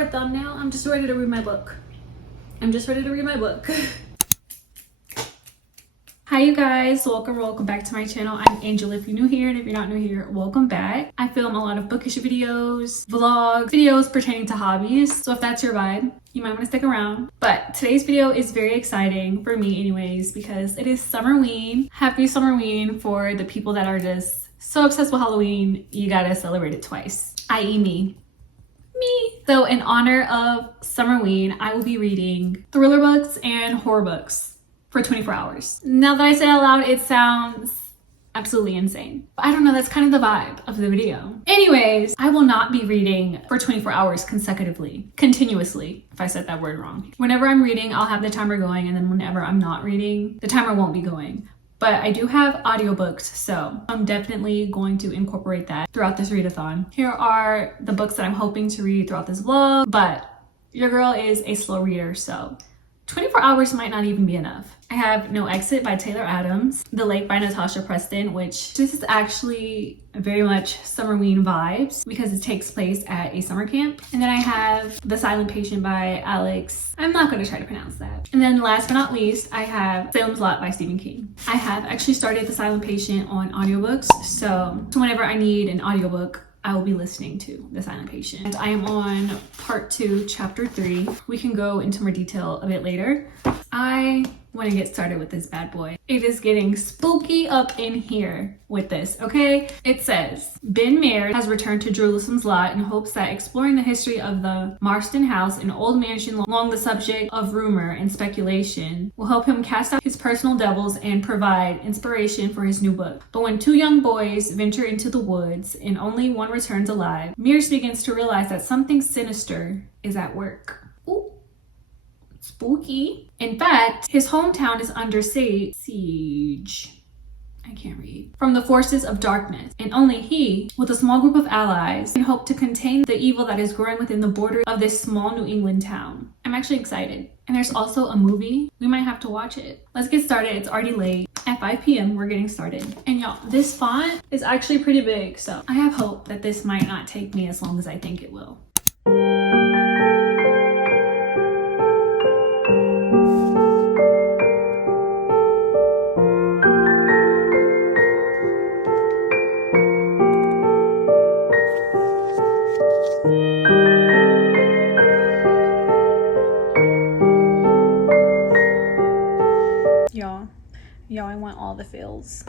for a thumbnail. I'm just ready to read my book. I'm just ready to read my book. Hi you guys, welcome back to my channel. I'm Angel if you're new here, and if you're not new here, welcome back. I film a lot of bookish videos, vlogs, videos pertaining to hobbies. So if that's your vibe, you might want to stick around. But today's video is very exciting for me anyways, because it is Summerween. Happy Summerween for the people that are just so obsessed with Halloween, you gotta celebrate it twice, i.e. me. So in honor of Summerween, I will be reading thriller books and horror books for 24 hours. Now that I say it out loud, it sounds absolutely insane. But I don't know, that's kind of the vibe of the video. Anyways, I will not be reading for 24 hours continuously, if I said that word wrong. Whenever I'm reading, I'll have the timer going, and then whenever I'm not reading, the timer won't be going. But I do have audiobooks, so I'm definitely going to incorporate that throughout this readathon. Here are the books that I'm hoping to read throughout this vlog, but your girl is a slow reader, so 24 hours might not even be enough. I have No Exit by Taylor Adams, The Lake by Natasha Preston, which this is actually very much Summerween vibes because it takes place at a summer camp. And then I have The Silent Patient by Alex. I'm not going to try to pronounce that. And then last but not least, I have Salem's Lot by Stephen King. I have actually started The Silent Patient on audiobooks, so whenever I need an audiobook, I will be listening to The Silent Patient. And I am on part 2, chapter 3. We can go into more detail a bit later. I want to get started with this bad boy. It is getting spooky up in here with this, okay? It says, Ben Mayer has returned to Jerusalem's Lot in hopes that exploring the history of the Marston House, an old mansion along the subject of rumor and speculation, will help him cast out his personal devils and provide inspiration for his new book. But when two young boys venture into the woods and only one returns alive, Mears begins to realize that something sinister is at work. Ooh. Spooky. In fact, his hometown is under siege. I can't read. From the forces of darkness, and only he, with a small group of allies, can hope to contain the evil that is growing within the border of this small New England town. I'm actually excited. And there's also a movie. We might have to watch it. Let's get started. It's already late. At 5 p.m. we're getting started. And y'all, this font is actually pretty big, so I have hope that this might not take me as long as I think it will. Y'all, I want all the feels.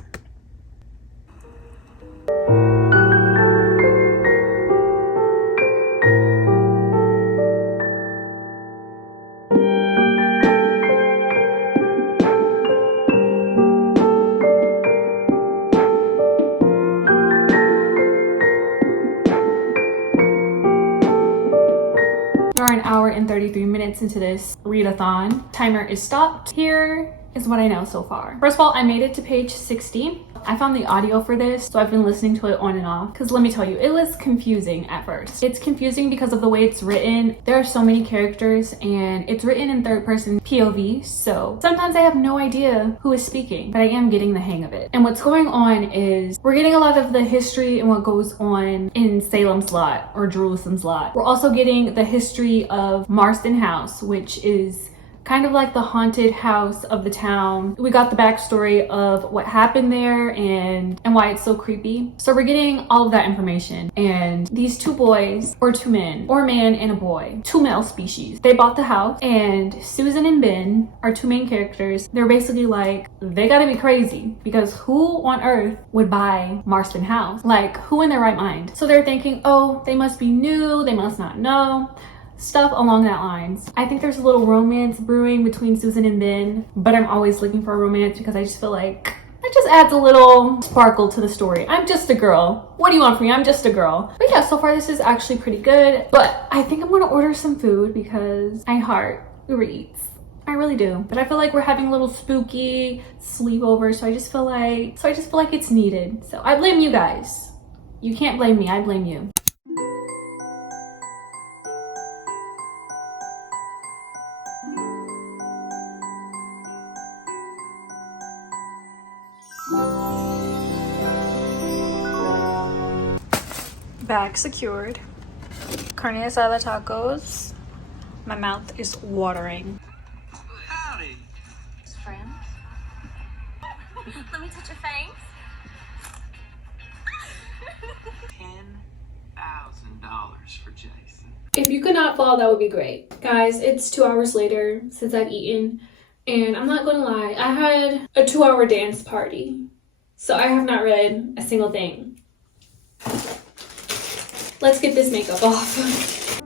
We are an hour and 33 minutes into this readathon. Timer is stopped. Here is what I know so far. First of all, I made it to page 60. I found the audio for this, so I've been listening to it on and off, because let me tell you, it was confusing at first. It's confusing because of the way it's written. There are so many characters, and it's written in third person POV, so sometimes I have no idea who is speaking, but I am getting the hang of it. And what's going on is we're getting a lot of the history and what goes on in Salem's Lot, or Jerusalem's Lot. We're also getting the history of Marston House, which is kind of like the haunted house of the town. We got the backstory of what happened there and why it's so creepy. So we're getting all of that information. And these two boys, or two men, or a man and a boy, two male species, they bought the house, and Susan and Ben are two main characters. They're basically like, they gotta be crazy, because who on earth would buy Marston House? Like, who in their right mind? So they're thinking, oh, they must be new, they must not know. Stuff along that lines. I think there's a little romance brewing between Susan and Ben, but I'm always looking for a romance because I just feel like it just adds a little sparkle to the story. I'm just a girl. What do you want from me? I'm just a girl. But yeah, so far this is actually pretty good, but I think I'm gonna order some food because I heart Uber Eats. I really do. But I feel like we're having a little spooky sleepover, so I just feel like it's needed. So I blame you guys. You can't blame me, I blame you. Bag secured. carne asada tacos. My mouth is watering. Howdy. Friends? Let me touch your face. $10,000 for Jason. If you could not fall, that would be great. Guys, it's 2 hours later since I've eaten, and I'm not gonna lie, I had a 2-hour dance party, so I have not read a single thing. Let's get this makeup off.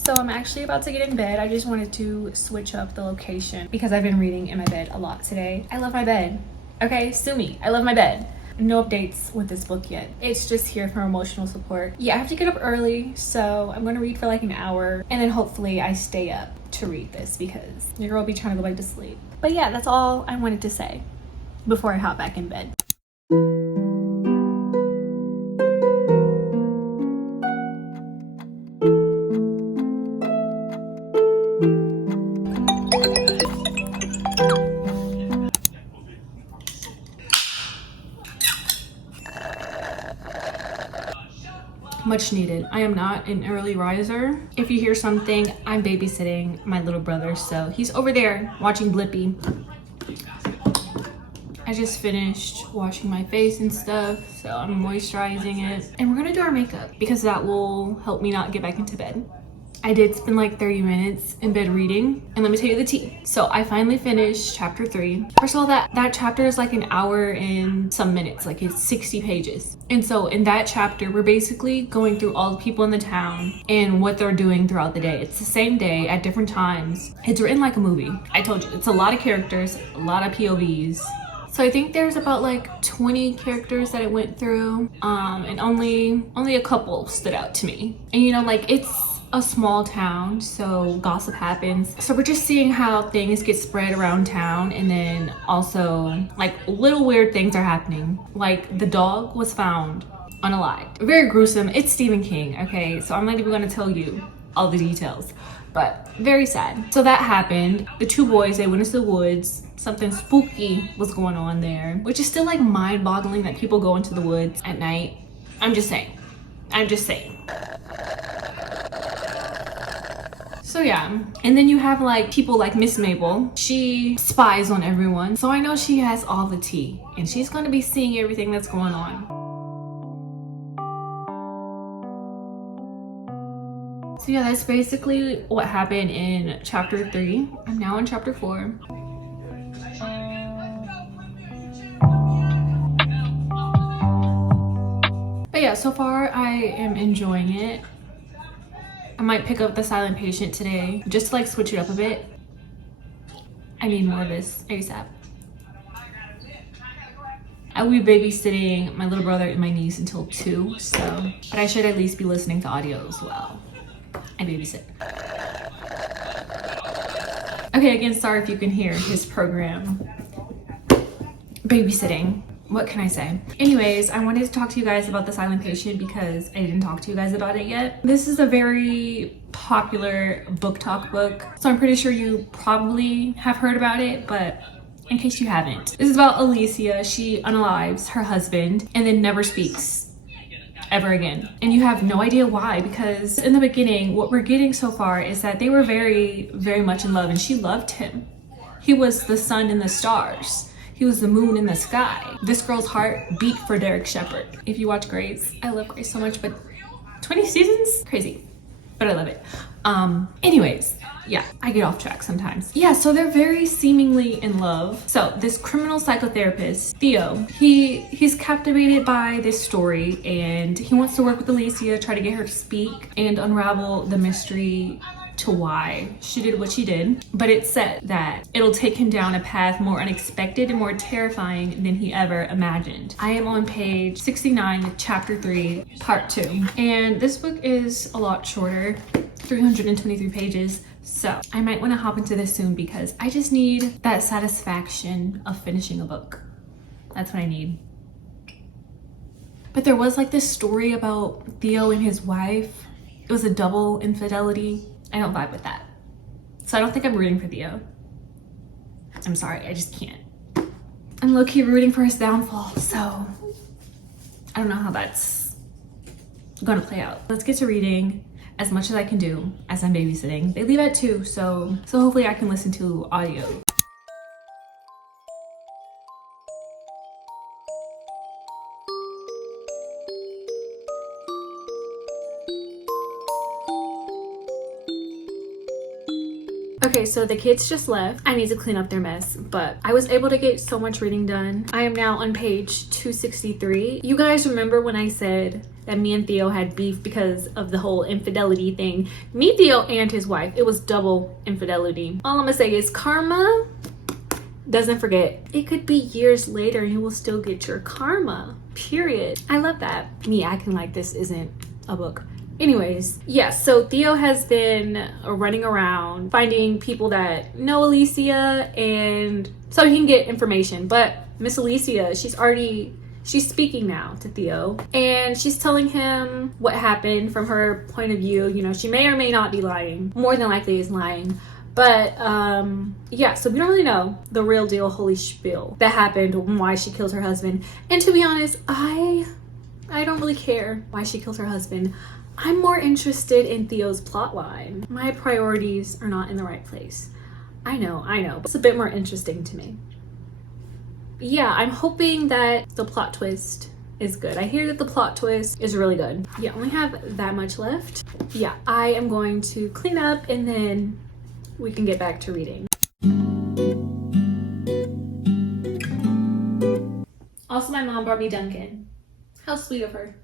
So I'm actually about to get in bed. I just wanted to switch up the location because I've been reading in my bed a lot today. I love my bed. Okay, sue me. I love my bed. No updates with this book yet. It's just here for emotional support. Yeah, I have to get up early, so I'm gonna read for like an hour, and then hopefully I stay up to read this because your girl be trying to go back to sleep. But yeah, that's all I wanted to say before I hop back in bed. Much needed. I am not an early riser. If you hear something, I'm babysitting my little brother, so he's over there watching Blippi. I just finished washing my face and stuff, so I'm moisturizing it. And we're gonna do our makeup because that will help me not get back into bed. I did spend like 30 minutes in bed reading, and let me tell you the tea. So I finally finished chapter 3. First of all, that chapter is like an hour and some minutes, like it's 60 pages. And so in that chapter, we're basically going through all the people in the town and what they're doing throughout the day. It's the same day at different times. It's written like a movie. I told you, it's a lot of characters, a lot of POVs. So I think there's about like 20 characters that it went through, and only a couple stood out to me. And you know, like it's a small town, so gossip happens. So we're just seeing how things get spread around town, and then also like little weird things are happening. Like the dog was found unalived. Very gruesome. It's Stephen King, okay? So I'm not even gonna tell you all the details, but very sad. So that happened. The 2 boys, they went into the woods. Something spooky was going on there, which is still like mind-boggling that people go into the woods at night. I'm just saying. So yeah, and then you have like people like Miss Mabel. She spies on everyone, so I know she has all the tea, and she's gonna be seeing everything that's going on. So yeah, that's basically what happened in chapter 3. I'm now in chapter 4. But yeah, so far I am enjoying it. I might pick up The Silent Patient today just to like switch it up a bit. I need more of this ASAP. I will be babysitting my little brother and my niece until 2, so, but I should at least be listening to audio as well. I babysit. Okay, again, sorry if you can hear his program. Babysitting. What can I say? Anyways, I wanted to talk to you guys about The Silent Patient because I didn't talk to you guys about it yet. This is a very popular book talk book, so I'm pretty sure you probably have heard about it, but in case you haven't. This is about Alicia. She unalives her husband and then never speaks ever again. And you have no idea why, because in the beginning, what we're getting so far is that they were very, very much in love, and she loved him. He was the sun and the stars. He was the moon in the sky. This girl's heart beat for Derek Shepherd. If you watch Grey's, I love Grey's so much, but 20 seasons? Crazy, but I love it. Anyways, yeah, I get off track sometimes. Yeah, so they're very seemingly in love. So this criminal psychotherapist, Theo, he's captivated by this story, and he wants to work with Alicia, try to get her to speak and unravel the mystery to why she did what she did. But it's said that it'll take him down a path more unexpected and more terrifying than he ever imagined. I am on page 69, chapter 3, part 2. And this book is a lot shorter, 323 pages. So I might want to hop into this soon because I just need that satisfaction of finishing a book. That's what I need. But there was like this story about Theo and his wife. It was a double infidelity. I don't vibe with that. So I don't think I'm rooting for Theo. I'm sorry, I just can't. I'm low-key rooting for his downfall, so I don't know how that's gonna play out. Let's get to reading as much as I can do as I'm babysitting. They leave at 2, so hopefully I can listen to audio. Okay, so the kids just left. I need to clean up their mess, but I was able to get so much reading done. I am now on page 263. You guys remember when I said that me and Theo had beef because of the whole infidelity thing? Me, Theo, and his wife. It was double infidelity. All I'm gonna say is karma doesn't forget. It could be years later and you will still get your karma, period. I love that. Me acting like this isn't a book. Anyways, yeah, so Theo has been running around finding people that know Alicia and so he can get information. But Miss Alicia, she's speaking now to Theo and she's telling him what happened from her point of view. You know, she may or may not be lying. More than likely is lying. But yeah, so we don't really know the real deal, holy spiel that happened and why she killed her husband. And to be honest, I don't really care why she killed her husband. I'm more interested in Theo's plotline. My priorities are not in the right place. I know, but it's a bit more interesting to me. Yeah, I'm hoping that the plot twist is good. I hear that the plot twist is really good. Yeah, I only have that much left. Yeah, I am going to clean up and then we can get back to reading. Also, my mom brought me Dunkin'. How sweet of her.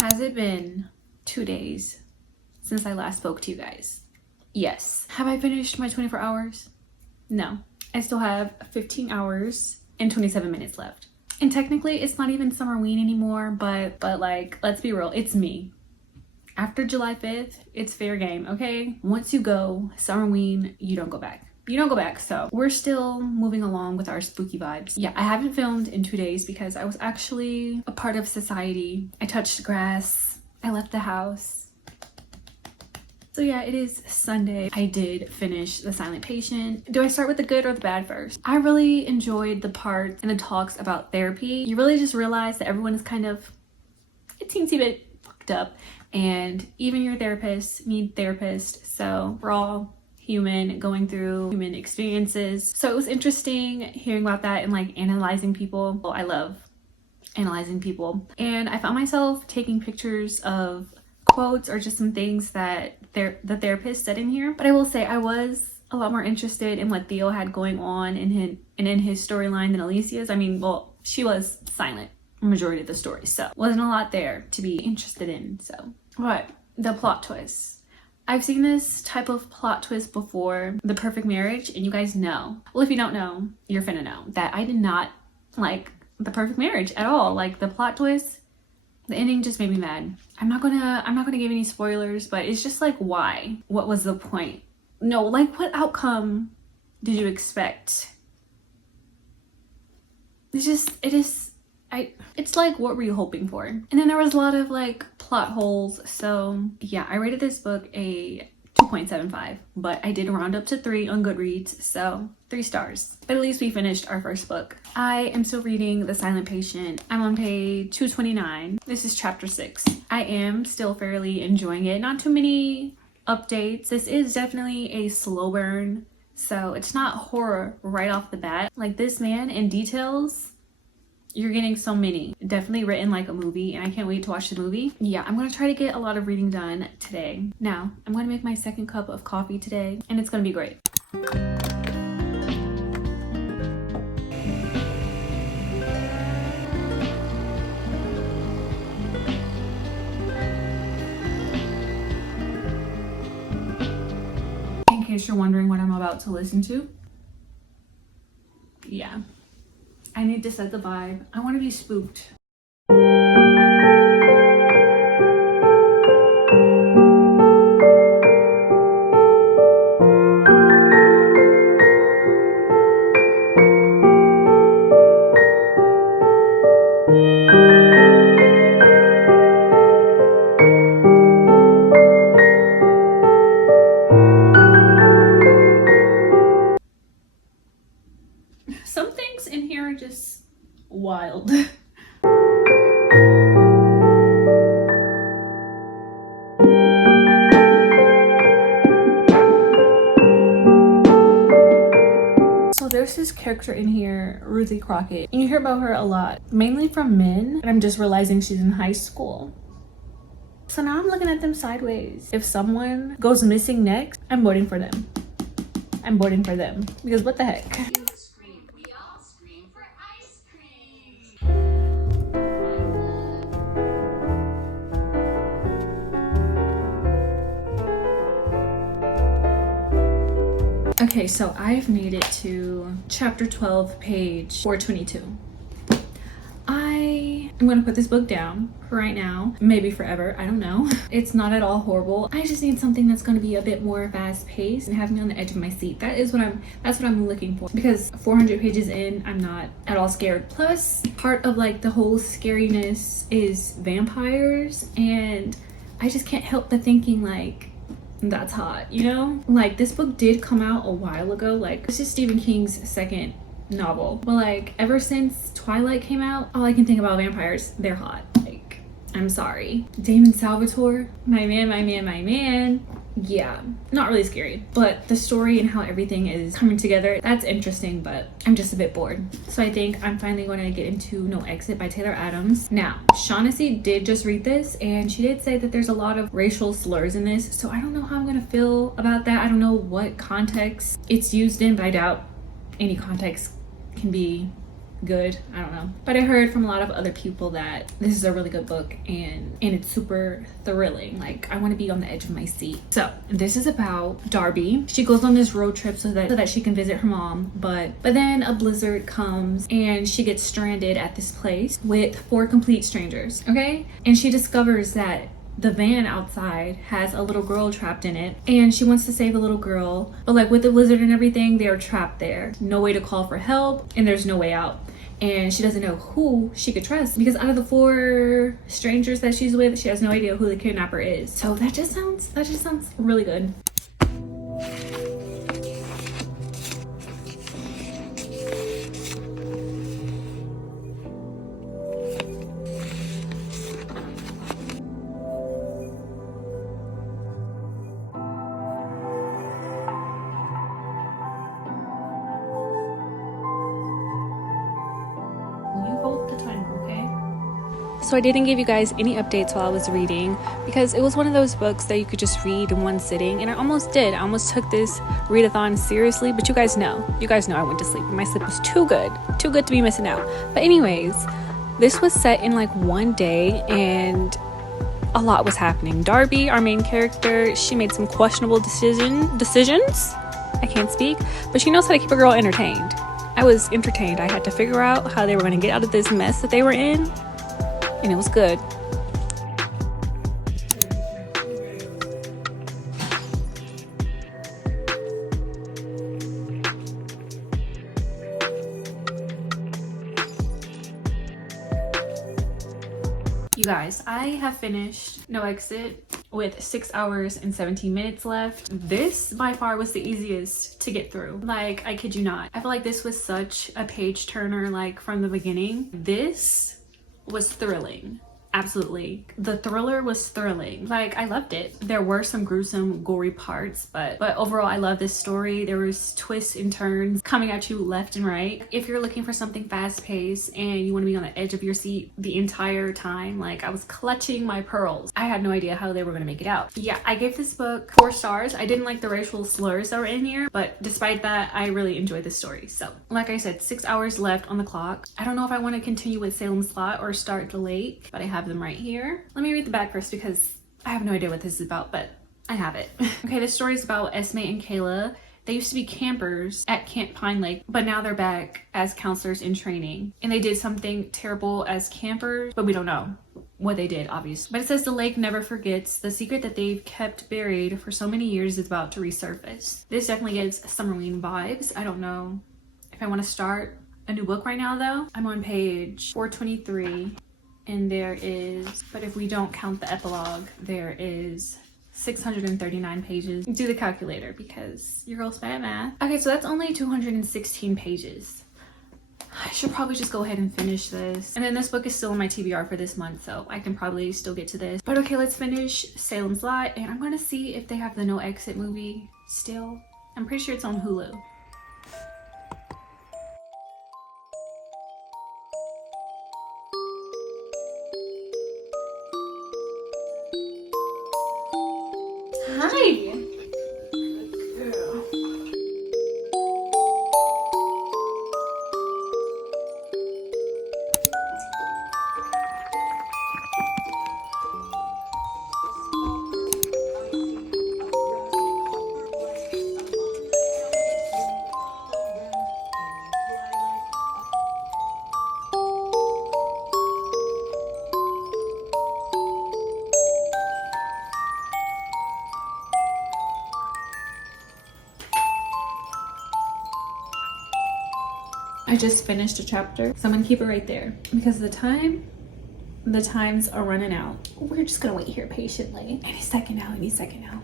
Has it been 2 days since I last spoke to you guys? Yes. Have I finished my 24 hours? No. I still have 15 hours and 27 minutes left. And technically it's not even summerween anymore, but like, let's be real, it's me. After July 5th, it's fair game, okay? Once you go summerween, you don't go back. You don't go back, so we're still moving along with our spooky vibes. Yeah, I haven't filmed in 2 days because I was actually a part of society. I touched grass, I left the house. So yeah, it is Sunday. I did finish The Silent Patient. Do I start with the good or the bad first? I really enjoyed the parts and the talks about therapy. You really just realize that everyone is kind of a teensy bit fucked up and even your therapists need therapists. So we're all human going through human experiences. So it was interesting hearing about that and like analyzing people. Well, I love analyzing people. And I found myself taking pictures of quotes or just some things that the therapist said in here. But I will say I was a lot more interested in what Theo had going on in his storyline than Alicia's. I mean, well, she was silent majority of the story, so wasn't a lot there to be interested in. So, but the plot twist. I've seen this type of plot twist before, The Perfect Marriage, and you guys know. Well, if you don't know, you're finna know that I did not like The Perfect Marriage at all. Like the plot twist, the ending just made me mad. I'm not gonna give any spoilers, but it's just like, why? What was the point? No, like what outcome did you expect? It's like, what were you hoping for? And then there was a lot of like plot holes. So yeah, I rated this book a 2.75, but I did round up to 3 on Goodreads, so 3 stars. But at least we finished our first book. I am still reading The Silent Patient. I'm on page 229. This is chapter 6. I am still fairly enjoying it. Not too many updates. This is definitely a slow burn, so it's not horror right off the bat. Like this man in details, you're getting so many. Definitely written like a movie, and I can't wait to watch the movie. Yeah, I'm gonna try to get a lot of reading done today. Now, I'm gonna make my second cup of coffee today, and it's gonna be great. case you're wondering what I'm about to listen to. Yeah, I need to set the vibe. I want to be spooked. Some things in here are just wild. So there's this character in here, Ruthie Crockett, and you hear about her a lot, mainly from men, and I'm just realizing she's in high school. So now I'm looking at them sideways. If someone goes missing next, I'm voting for them. I'm voting for them, because what the heck? We all scream for ice cream. Okay, so I've made it to chapter 12, page 422. I am gonna put this book down for right now, maybe forever, I don't know. It's not at all horrible. I just need something that's gonna be a bit more fast-paced and have me on the edge of my seat. That's what I'm looking for, because 400 pages in, I'm not at all scared. Plus, part of like the whole scariness is vampires, and I just can't help but thinking like, that's hot, you know? Like, this book did come out a while ago. Like, this is Stephen King's second novel, but like ever since Twilight came out, all I can think about vampires. They're hot. Like, I'm sorry. Damon Salvatore, my man. Yeah, not really scary, but the story and how everything is coming together, that's interesting, but I'm just a bit bored. So I think I'm finally going to get into No Exit by Taylor Adams. Now, Shaughnessy did just read this, and she did say that there's a lot of racial slurs in this, so I don't know how I'm gonna feel about that. I don't know what context it's used in, but I doubt any context can be good. I don't know, but I heard from a lot of other people that this is a really good book, and it's super thrilling. Like, I want to be on the edge of my seat. So this is about Darby. She goes on this road trip so that she can visit her mom, but then a blizzard comes and she gets stranded at this place with 4 complete strangers. Okay, and she discovers that the van outside has a little girl trapped in it, and she wants to save the little girl, but like with the blizzard and everything, they are trapped there. No way to call for help, and there's no way out. And she doesn't know who she could trust, because out of the 4 strangers that she's with, she has no idea who the kidnapper is. So that just sounds really good. So I didn't give you guys any updates while I was reading, because it was one of those books that you could just read in one sitting, and I almost did. I almost took this readathon seriously, but you guys know I went to sleep, and my sleep was too good to be missing out. But anyways, this was set in like one day, and a lot was happening. Darby, our main character, she made some questionable decisions. I can't speak, but she knows how to keep a girl entertained. I was entertained. I had to figure out how they were going to get out of this mess that they were in, and it was good. You guys, I have finished No Exit with 6 hours and 17 minutes left. This by far was the easiest to get through. Like, I kid you not. I feel like this was such a page turner, like from the beginning. This was thrilling. Absolutely. The thriller was thrilling. Like, I loved it. There were some gruesome, gory parts, but overall, I love this story. There was twists and turns coming at you left and right. If you're looking for something fast-paced and you want to be on the edge of your seat the entire time, like, I was clutching my pearls. I had no idea how they were going to make it out. Yeah, I gave this book 4 stars. I didn't like the racial slurs that were in here, but despite that, I really enjoyed this story. So, like I said, 6 hours left on the clock. I don't know if I want to continue with Salem's Lot or start the lake, but I have them right here. Let me read the back first, because I have no idea what this is about, but I have it. Okay, this story is about Esme and Kayla. They used to be campers at Camp Pine Lake, but now they're back as counselors in training. And they did something terrible as campers, but we don't know what they did, obviously. But it says the lake never forgets. The secret that they've kept buried for so many years is about to resurface. This definitely gives Summerween vibes. I don't know if I want to start a new book right now though. I'm on page 423 and there is, but if we don't count the epilogue, there is 639 pages. Do the calculator because your girl's bad at math. Okay, so that's only 216 pages. I should probably just go ahead and finish this. And then this book is still in my TBR for this month, so I can probably still get to this. But okay, let's finish Salem's Lot, and I'm gonna see if they have the No Exit movie still. I'm pretty sure it's on Hulu. Hi. I just finished a chapter, so I'm gonna keep it right there because the times are running out. We're just gonna wait here patiently. Any second now, any second now.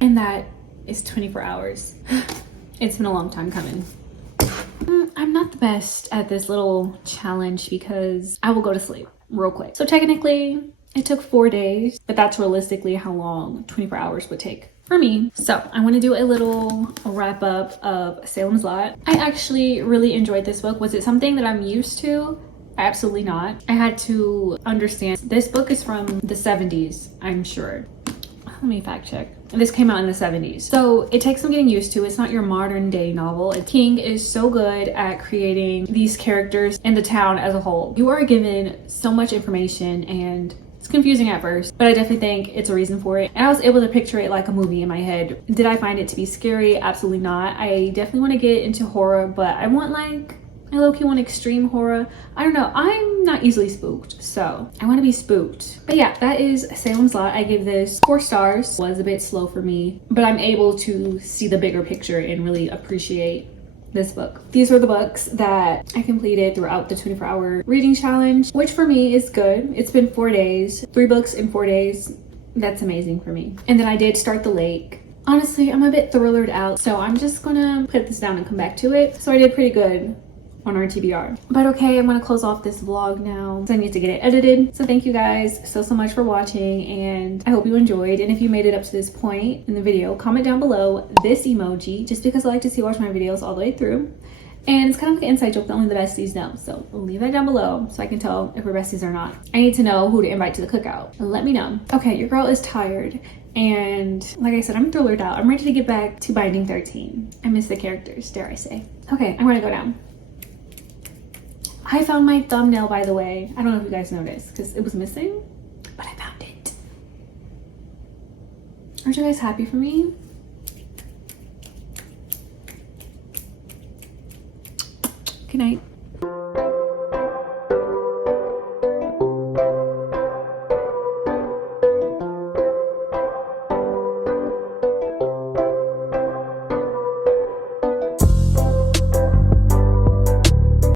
And that is 24 hours. It's been a long time coming. I'm not the best at this little challenge because I will go to sleep real quick. So technically it took 4 days, but that's realistically how long 24 hours would take for me. So I want to do a little wrap up of Salem's Lot. I actually really enjoyed this book. Was it something that I'm used to? Absolutely not. I had to understand. This book is from the 70s, I'm sure. Let me fact check. This came out in the 70s. So it takes some getting used to. It's not your modern day novel. King is so good at creating these characters and the town as a whole. You are given so much information and it's confusing at first, but I definitely think it's a reason for it. And I was able to picture it like a movie in my head. Did I find it to be scary? Absolutely not. I definitely want to get into horror, but I want I low-key want extreme horror. I don't know. I'm not easily spooked, so I want to be spooked. But yeah, that is Salem's Lot. I give this 4 stars. It was a bit slow for me, but I'm able to see the bigger picture and really appreciate this book. These were the books that I completed throughout the 24-hour reading challenge, which for me is good. It's been 4 days, 3 books in 4 days. That's amazing for me. And then I did start The Lake. Honestly, I'm a bit thrillered out, so I'm just gonna put this down and come back to it. So I did pretty good on our TBR. But okay, I'm gonna close off this vlog now, so I need to get it edited. So thank you guys so much for watching, and I hope you enjoyed. And if you made it up to this point in the video, comment down below this emoji, just because I like to see watch my videos all the way through. And it's kind of like an inside joke that only the besties know, so leave that down below so I can tell if we're besties or not. I need to know who to invite to the cookout. Let me know. Okay, your girl is tired, and like I said, I'm thrillered out. I'm ready to get back to Binding 13. I miss the characters, dare I say. Okay, I'm gonna go down. I found my thumbnail, by the way. I don't know if you guys noticed because it was missing, but I found it. Aren't you guys happy for me? Good night.